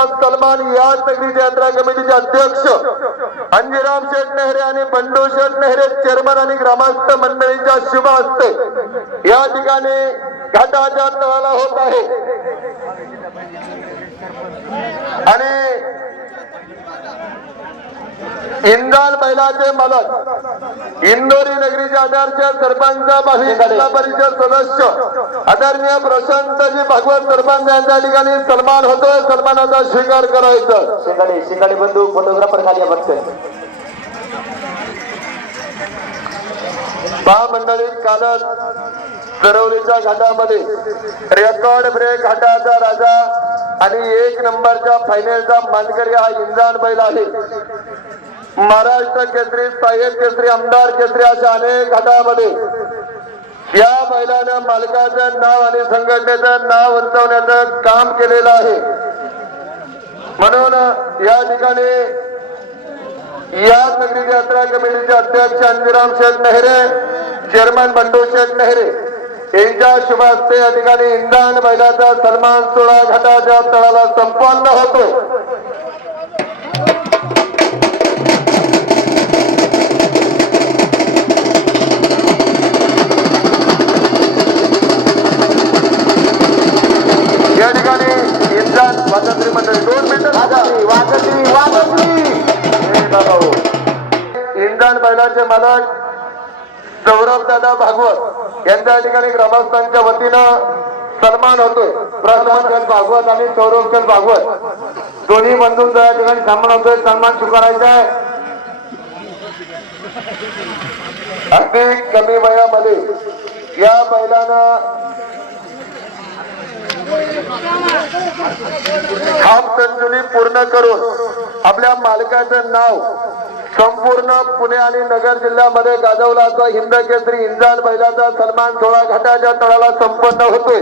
बैलाचा सलमान याद नगरी यात्रा कमिटीचे अध्यक्ष अंजिराम शेठ नेहरे आणि बंडू शेठ नेहरे चेअरमन आणि ग्रामस्थ मंडळीच्या शुभ हस्ते या ठिकाणी घाटाच्या तळाला होत आहे. आणि इंदाल बैलाचे मालक इंदोरी नगरीचे आदर्श सरपंच जिल्हा परिषद सदस्य. आदरणीय प्रशांतजी भागवत सरपंच यांच्या ठिकाणी सन्मान होतोय. सन्मानाचा स्वीकार करायचा. शिंगाडे शिंगाडे बंधू फोटोग्राफर खाली बघतोय. महामंडळी कालच दरवलीच्या घाटामध्ये रेकॉर्ड ब्रेक घाटाचा राजा आणि एक नंबरच्या फायनलचा मानकरी हा इंजान बैल आहे. महाराष्ट्र केसरी साहेब केसरी आमदार केसरी अशा अनेक घाटामध्ये या महिलानं मालकाचं नाव आणि संघटनेचं नाव उंचवण्याचं काम केलेलं आहे. म्हणून या ठिकाणी या सगळी यात्रा कमिटीचे अध्यक्ष अंजिराम शेख नेहरे चेअरमन बंडू शेख नेहरे यांच्या शुभ हस्ते या ठिकाणी इंधान महिलाचा सन्मान सोळा घाटाच्या तळाला संपन्न होतो इंधन मालक सौरभ दादा भागवत यांच्या ठिकाणी ग्रामस्थांच्या वतीनं सन्मान होतोय. प्रथम भागवत आणि सौरभ भागवत. दोन्ही बंधूंचा या ठिकाणी सन्मान होतोय. सन्मान स्वीकारायचा आहे. अगदी कमी वयामध्ये या बैलानं हाफ सेंचुरी पूर्ण करून आपल्या मालकाचं नाव संपूर्ण पुणे आणि नगर जिल्ह्यामध्ये गाजवला हिंद केसरी इंजान बैलाचा सन्मान सोळा घाटाच्या तळाला संपन्न होतोय.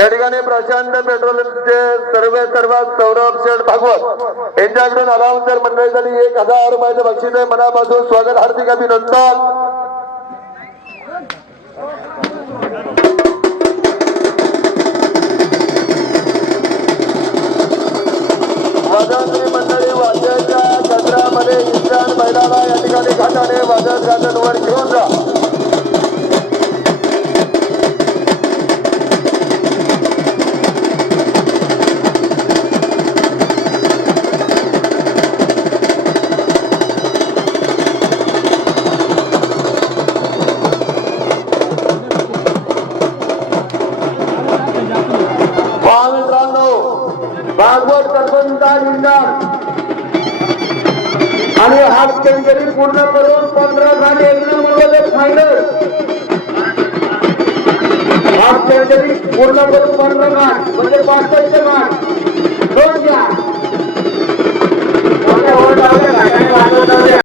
या ठिकाणी प्रशांत पेट्रोलचे सर्व सर्व सौरभ शेठ भागवत. यांच्याकडून अलाउन्सर झाली एक हजार रुपयाचं बक्षीस आहे. मनापासून स्वागत हार्दिक अभिनंदन. वाजंत्री मंडळी वाद्याच्या गजरामध्ये इंजान बैलाला या ठिकाणी घाटाने वाजत घाटांवर घेऊन जा. सरपंचा इंजान आणि आज सेंचुरी पूर्ण करून पंधरा आणि एक नंबरमध्ये फायनल हाफ सेंचुरी पूर्ण करून पंधरा मार्च म्हणजे पासष्ट मार्च